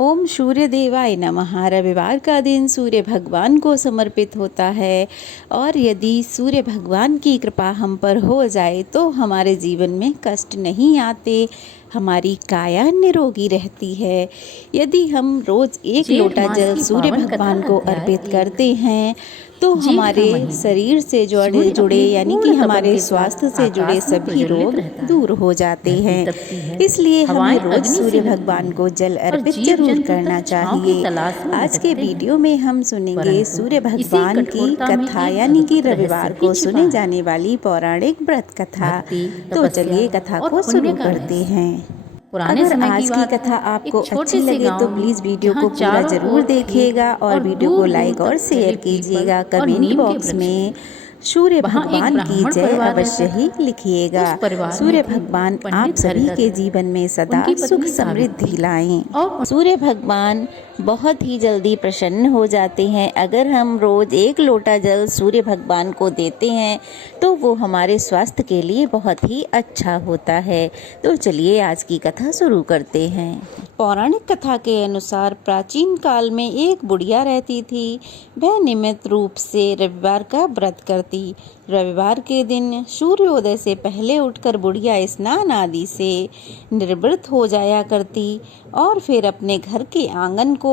ओम सूर्य देवाय नमः। रविवार का दिन सूर्य भगवान को समर्पित होता है और यदि सूर्य भगवान की कृपा हम पर हो जाए तो हमारे जीवन में कष्ट नहीं आते, हमारी काया निरोगी रहती है। यदि हम रोज़ एक जेठ लोटा मास जल की सूर्य पावन कथा भगवान को अध्याय अर्पित 1। करते हैं तो जेठ का हमारे महीना, शरीर से सूर्य जुड़े अपनी यानी कि पूर्ण तपन हमारे के स्वास्थ्य साथ से जुड़े आकाश में सभी प्रज्वलित रोग रहता है। दूर हो जाते धरती हैं। तपती है, इसलिए हमें हवाएं रोज अग्नि सी सूर्य लगती भगवान हैं को जल और अर्पित जीव जरूर जंतु करना तक छांव की चाहिए। तलाश में आज के भटकते हैं। वीडियो में हम सुनेंगे परंतु सूर्य इसी भगवान की कठोरता में कथा एक यानी कि अद्भुत रहस्य रविवार भी को छिपा सुने है। जाने वाली पौराणिक व्रत कथा। भक्ति, तो तपस्या चलिए कथा और को पुण्य शुरू का करते रहस्य। हैं। पुराने अगर समय की आज की बात है, कथा आपको एक अच्छी छोटे से लगे गांव तो में प्लीज़ वीडियो जहाँ को पूरा चारों ज़रूर ओर देखिएगा खेत और और वीडियो को दूर दूर लाइक और तक शेयर फैले पीपल कीजिएगा। और कमेंट नीम के बॉक्स वृक्ष थे। में सूर्य वहाँ एक भगवान की ब्राह्मण जय परिवार रहता अवश्य था। ही लिखिएगा। उस परिवार में सूर्य थे भगवान आप पंडित सभी के हरिदत्त, जीवन में सदा उनकी सुख पत्नी समृद्धि सावित्री लाएं। और सूर्य भगवान बहुत ही जल्दी प्रसन्न हो जाते हैं। अगर हम रोज एक लोटा जल सूर्य भगवान को देते हैं तो वो हमारे स्वास्थ्य के लिए बहुत ही अच्छा होता है। तो चलिए आज की कथा शुरू करते हैं। पौराणिक कथा के अनुसार प्राचीन काल में एक बुढ़िया रहती थी। वह नियमित रूप से रविवार का व्रत करती। रविवार के दिन सूर्योदय से पहले उठकर बुढ़िया स्नान आदि से निवृत्त हो जाया करती और फिर अपने घर के आंगन को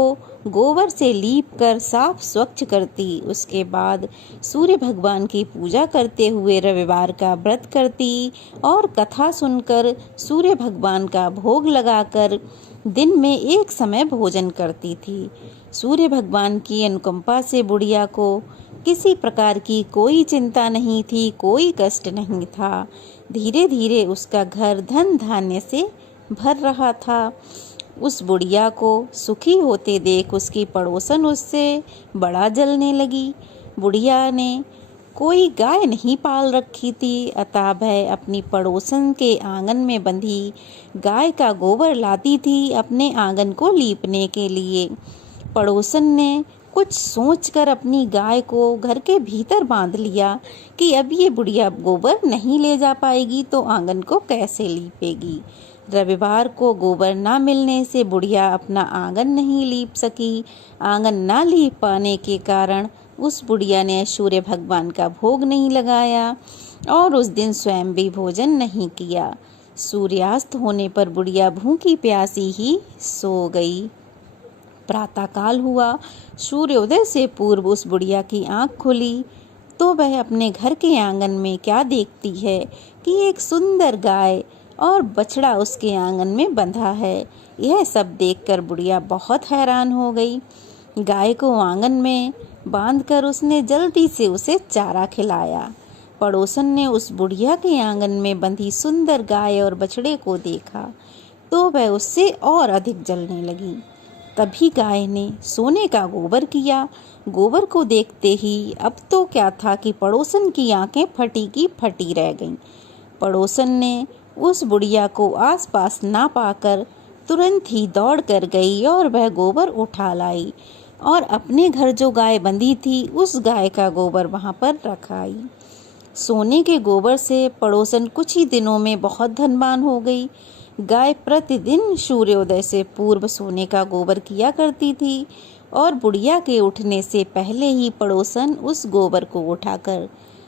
गोबर से लीप कर साफ स्वच्छ करती। उसके बाद सूर्य भगवान की पूजा करते हुए रविवार का व्रत करती और कथा सुनकर सूर्य भगवान का भोग लगाकर दिन में एक समय भोजन करती थी। सूर्य भगवान की अनुकंपा से बुढ़िया को किसी प्रकार की कोई चिंता नहीं थी, कोई कष्ट नहीं था। धीरे धीरे उसका घर धन धान्य से भर रहा था। उस बुढ़िया को सुखी होते देख उसकी पड़ोसन उससे बड़ा जलने लगी। बुढ़िया ने कोई गाय नहीं पाल रखी थी, अतः वह अपनी पड़ोसन के आंगन में बंधी गाय का गोबर लाती थी अपने आंगन को लीपने के लिए। पड़ोसन ने कुछ सोचकर अपनी गाय को घर के भीतर बांध लिया कि अब ये बुढ़िया गोबर नहीं ले जा पाएगी तो आंगन को कैसे लीपेगी। रविवार को गोबर ना मिलने से बुढ़िया अपना आंगन नहीं लीप सकी। आंगन ना लीप पाने के कारण उस बुढ़िया ने सूर्य भगवान का भोग नहीं लगाया और उस दिन स्वयं भी भोजन नहीं किया। सूर्यास्त होने पर बुढ़िया भूखी प्यासी ही सो गई। प्रातःकाल हुआ। सूर्योदय से पूर्व उस बुढ़िया की आंख खुली तो वह अपने घर के आंगन में क्या देखती है कि एक सुंदर गाय और बछड़ा उसके आंगन में बंधा है। यह सब देखकर बुढ़िया बहुत हैरान हो गई। गाय को आंगन में बांधकर उसने जल्दी से उसे चारा खिलाया। पड़ोसन ने उस बुढ़िया के आंगन में बंधी सुंदर गाय और बछड़े को देखा तो वह उससे और अधिक जलने लगी। तभी गाय ने सोने का गोबर किया। गोबर को देखते ही अब तो क्या था कि पड़ोसन की आंखें फटी की फटी रह गईं। पड़ोसन ने उस बुढ़िया को आसपास ना पाकर तुरंत ही दौड़ कर गई और वह गोबर उठा लाई और अपने घर जो गाय बंधी थी उस गाय का गोबर वहां पर रख आई। सोने के गोबर से पड़ोसन कुछ ही दिनों में बहुत धनवान हो गई। गाय प्रतिदिन सूर्योदय से पूर्व सोने का गोबर किया करती थी और बुढ़िया के उठने से पहले ही पड़ोसन उस गोबर को उठाकर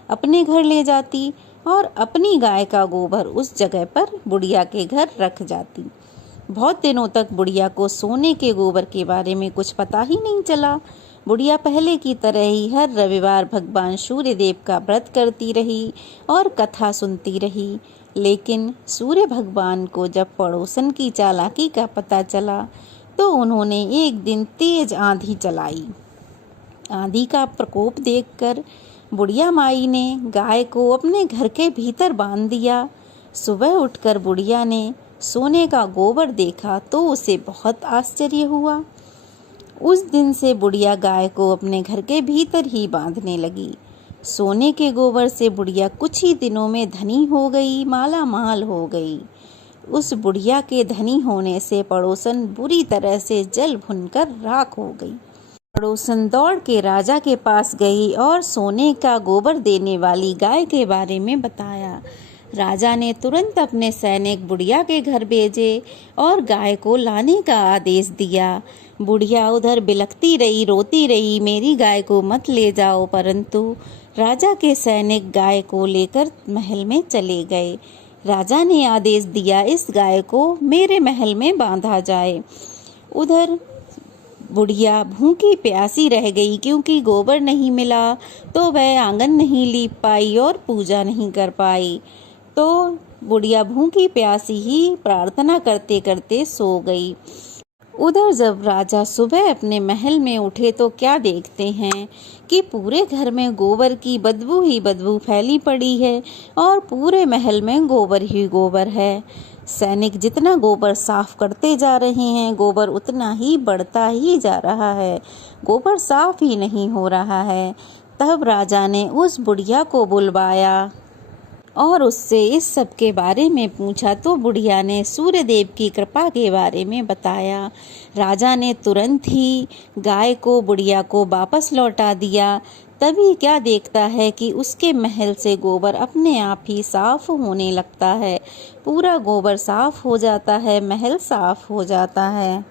अपने घर ले जाती और अपनी गाय का गोबर उस जगह पर बुढ़िया के घर रख जाती। बहुत दिनों तक बुढ़िया को सोने के गोबर के बारे में कुछ पता ही नहीं चला। बुढ़िया पहले की तरह ही हर रविवार भगवान सूर्य देव का व्रत करती रही और कथा सुनती रही। लेकिन सूर्य भगवान को जब पड़ोसन की चालाकी का पता चला तो उन्होंने एक दिन तेज आंधी चलाई। आंधी का प्रकोप देखकर बुढ़िया माई ने गाय को अपने घर के भीतर बांध दिया। सुबह उठकर बुढ़िया ने सोने का गोबर देखा तो उसे बहुत आश्चर्य हुआ। उस दिन से बुढ़िया गाय को अपने घर के भीतर ही बांधने लगी। सोने के गोबर से बुढ़िया कुछ ही दिनों में धनी हो गई, माला माल हो गई। उस बुढ़िया के धनी होने से पड़ोसन बुरी तरह से जल भुनकर राख हो गई। पड़ोसन दौड़ के राजा के पास गई और सोने का गोबर देने वाली गाय के बारे में बताया। राजा ने तुरंत अपने सैनिक बुढ़िया के घर भेजे और गाय को लाने का आदेश दिया। बुढ़िया उधर बिलखती रही, रोती रही, मेरी गाय को मत ले जाओ, परंतु राजा के सैनिक गाय को लेकर महल में चले गए। राजा ने आदेश दिया, इस गाय को मेरे महल में बांधा जाए। उधर बुढ़िया भूखी प्यासी रह गई, क्योंकि गोबर नहीं मिला तो वह आंगन नहीं लीप पाई और पूजा नहीं कर पाई। तो बुढ़िया भूखी प्यासी ही प्रार्थना करते करते सो गई। उधर जब राजा सुबह अपने महल में उठे तो क्या देखते हैं कि पूरे घर में गोबर की बदबू ही बदबू फैली पड़ी है और पूरे महल में गोबर ही गोबर है। सैनिक जितना गोबर साफ करते जा रहे हैं, गोबर उतना ही बढ़ता ही जा रहा है, गोबर साफ ही नहीं हो रहा है। तब राजा ने उस बुढ़िया को बुलवाया और उससे इस सब के बारे में पूछा तो बुढ़िया ने सूर्यदेव की कृपा के बारे में बताया। राजा ने तुरंत ही गाय को बुढ़िया को वापस लौटा दिया। तभी क्या देखता है कि उसके महल से गोबर अपने आप ही साफ होने लगता है, पूरा गोबर साफ हो जाता है, महल साफ हो जाता है।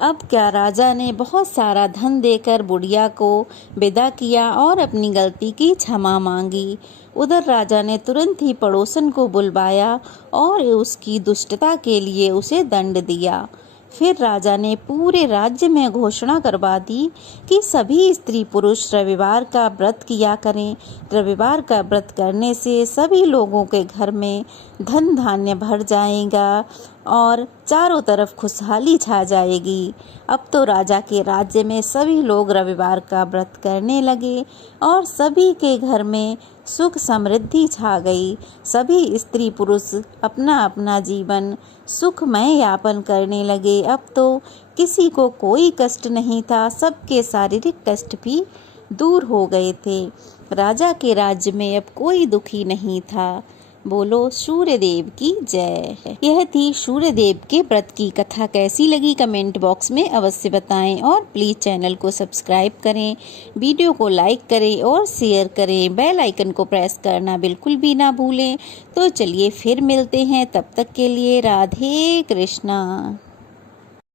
अब क्या राजा ने बहुत सारा धन देकर बुढ़िया को विदा किया और अपनी गलती की क्षमा मांगी। उधर राजा ने तुरंत ही पड़ोसन को बुलवाया और उसकी दुष्टता के लिए उसे दंड दिया। फिर राजा ने पूरे राज्य में घोषणा करवा दी कि सभी स्त्री पुरुष रविवार का व्रत किया करें। रविवार का व्रत करने से सभी लोगों के घर में धन धान्य भर जाएगा और चारों तरफ खुशहाली छा जाएगी। अब तो राजा के राज्य में सभी लोग रविवार का व्रत करने लगे और सभी के घर में सुख समृद्धि छा गई। सभी स्त्री पुरुष अपना अपना जीवन सुखमय यापन करने लगे। अब तो किसी को कोई कष्ट नहीं था, सबके शारीरिक कष्ट भी दूर हो गए थे। राजा के राज्य में अब कोई दुखी नहीं था। बोलो सूर्यदेव की जय। यह थी सूर्यदेव के व्रत की कथा। कैसी लगी कमेंट बॉक्स में अवश्य बताएं और प्लीज चैनल को सब्सक्राइब करें, वीडियो को लाइक करें और शेयर करें। बेल आइकन को प्रेस करना बिल्कुल भी ना भूलें। तो चलिए फिर मिलते हैं, तब तक के लिए राधे कृष्णा।